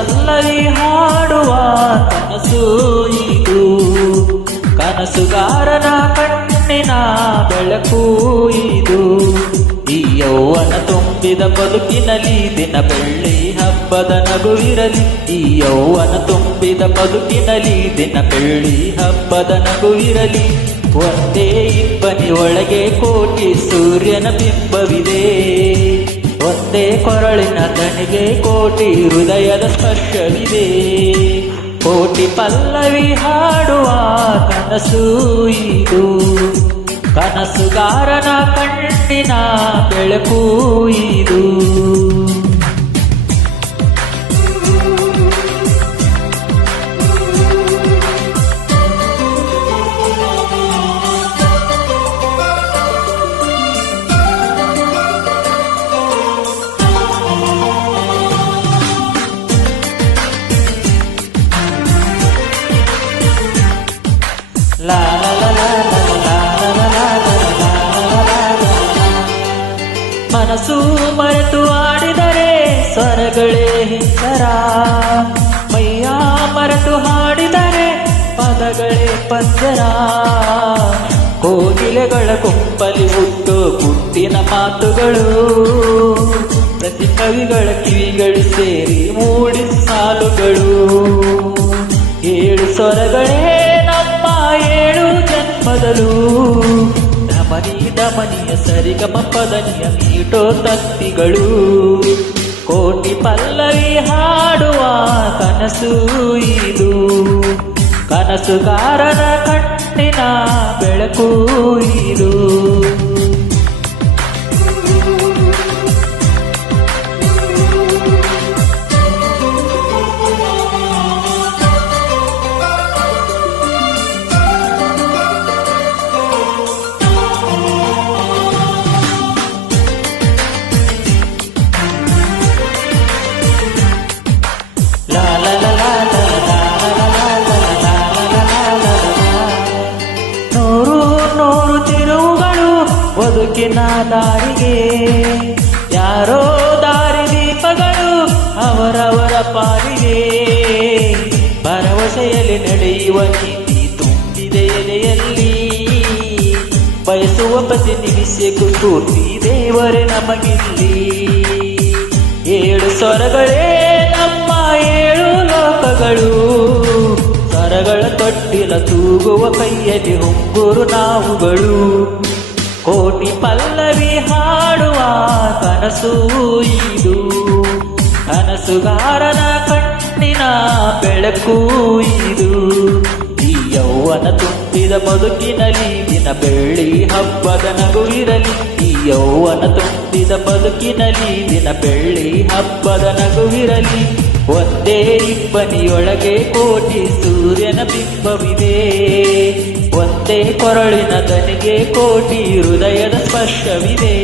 ಪಲ್ಲವಿ ಹಾಡುವ ಕನಸು ಇದು, ಕನಸುಗಾರನ ಕಣ್ಣಿನ ಬೆಳಕು ಇದು. ಈ ಯೌವನ ತುಂಬಿದ ಬದುಕಿನಲ್ಲಿ ದಿನ ಬೆಳ್ಳಿ ಹಬ್ಬದ ನಗುವಿರಲಿ. ಈ ಯೌವನ ತುಂಬಿದ ಬದುಕಿನಲ್ಲಿ ದಿನ ಬೆಳ್ಳಿ ಹಬ್ಬದ ನಗುವಿರಲಿ. ಒಂದೇ ಇಬ್ಬನಿ ಒಳಗೆ ಕೋಟಿ ಸೂರ್ಯನ ಬಿಂಬವಿದೆ, ಒಂದೇ ಕೊರಳಿನ ದನಿಗೆ ಕೋಟಿ ಹೃದಯದ ಸ್ಪರ್ಶವಿದೆ. ಕೋಟಿ ಪಲ್ಲವಿ ಹಾಡುವ ಕನಸು ಇದು, ಕನಸುಗಾರನ ಕಣ್ಣಿನ ಬೆಳಕು ಇದು. ಲಾ ಲಾ ಲಾ ಲಾ ಲಾ ಲಾ ಲಾ ಲಾ ಲಾ. ಮನಸ್ಸು ಮರೆತು ಆಡಿದರೆ ಸ್ವರಗಳೇ ಹಿಂಸರ, ಮೈಯ ಮರೆತು ಹಾಡಿದರೆ ಪದಗಳೇ ಪಂಜರ. ಕೋಗಿಲೆಗಳ ಗುಂಪಲಿ ಹುಟ್ಟು ಹುಟ್ಟಿನ ಮಾತುಗಳು, ಪ್ರತಿ ಕವಿಗಳ ಕಿವಿಗಳು ಸೇರಿ ಮೂಡಿದ ಸಾಲುಗಳು. ಏಳು ಸ್ವರಗಳೇ ನಮ್ಮ ಏಳು ಜನ್ಮದಲು, ಧಮನಿ ಧಮನಿಯ ಸರಿಗಮ ಪದನಿಯ ಮೀಟೋ ತತ್ತಿಗಳು. ಕೋಟಿ ಪಲ್ಲವಿ ಹಾಡುವ ಕನಸು ಇದು, ಕನಸುಗಾರನ ಕಣ್ಣಿನ ಬೆಳಕು ಇದು. ನೂರು ತಿರುವುಗಳು ಬದುಕಿನ ದಾರಿಗೆ, ಯಾರೋ ದಾರಿ ದೀಪಗಳು ಅವರವರ ಪಾಲಿಗೆ. ಭರವಸೆಯಲ್ಲಿ ನಡೆಯುವ ನೀತಿ ತುಂಬಿದೆ ಎದೆಯಲ್ಲಿ, ಬಯಸುವ ಪ್ರತಿ ನಿಮಿಷಕ್ಕೂ ಸ್ಫೂರ್ತಿ ದೇವರೇ ನಮಗಿಲ್ಲಿ. ಏಳು ಸ್ವರಗಳೇ ನಮ್ಮ ಏಳು ಲೋಕಗಳು, ಸ್ವರಗಳ ತೊಟ್ಟಿಲ ತೂಗುವ ಕೈಯಲ್ಲಿ ಹೊಂಗೂರು ನಾವುಗಳು. ಕೋಟಿ ಪಲ್ಲವಿ ಹಾಡುವ ಕನಸು ಇದು, ಕನಸುಗಾರನ ಕಣ್ಣಿನ ಬೆಳಕು ಇದು. ಈ ಯೌವನ ತುಂಬಿದ ಬದುಕಿನಲ್ಲಿ ದಿನ ಬೆಳ್ಳಿ ಹಬ್ಬದ ನಗುವಿರಲಿ. ಈ ಯೌವನ ತುಂಬಿದ ಬದುಕಿನಲ್ಲಿ ದಿನ ಬೆಳ್ಳಿ ಹಬ್ಬದ ನಗುವಿರಲಿ. ಒಂದೇ ಇಬ್ಬನಿಯೊಳಗೆ ಕೋಟಿ ಸೂರ್ಯನ ಬಿಂಬವಿದೆ, ಒಂದೇ ಕೊರಳಿನ ದನಿಗೆ ಕೋಟಿ ಹೃದಯದ ಸ್ಪರ್ಶವಿದೆ.